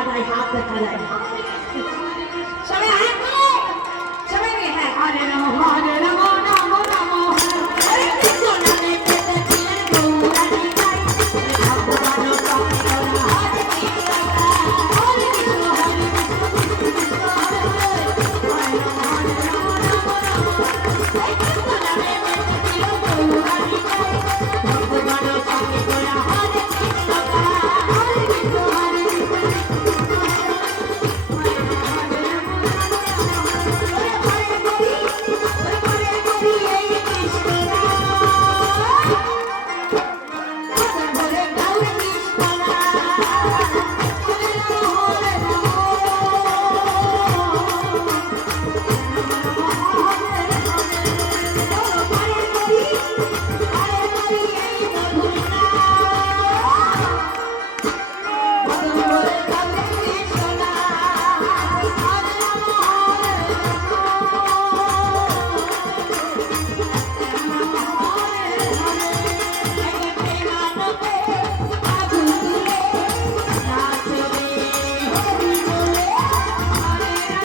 দেখা যায় হাত দেখা যায় সবাই হ্যাঁ সবাই হ্যাঁ হরে রাম হরে রাম রাম রাম হরে কৃষ্ণ নামে পেতে ছিলেন গৌরানী গাই ভগবান চক্রে ওরা হরে কৃষ্ণ হরে কৃষ্ণ হরে কৃষ্ণ কৃষ্ণ হরে হরে হরে রাম হরে রাম রাম রাম হরে কৃষ্ণ নামে পেতে ছিলেন গৌরানী গাই ভগবান চক্রে ওরা হরে কৃষ্ণ হরে কৃষ্ণ হরে কৃষ্ণ Hare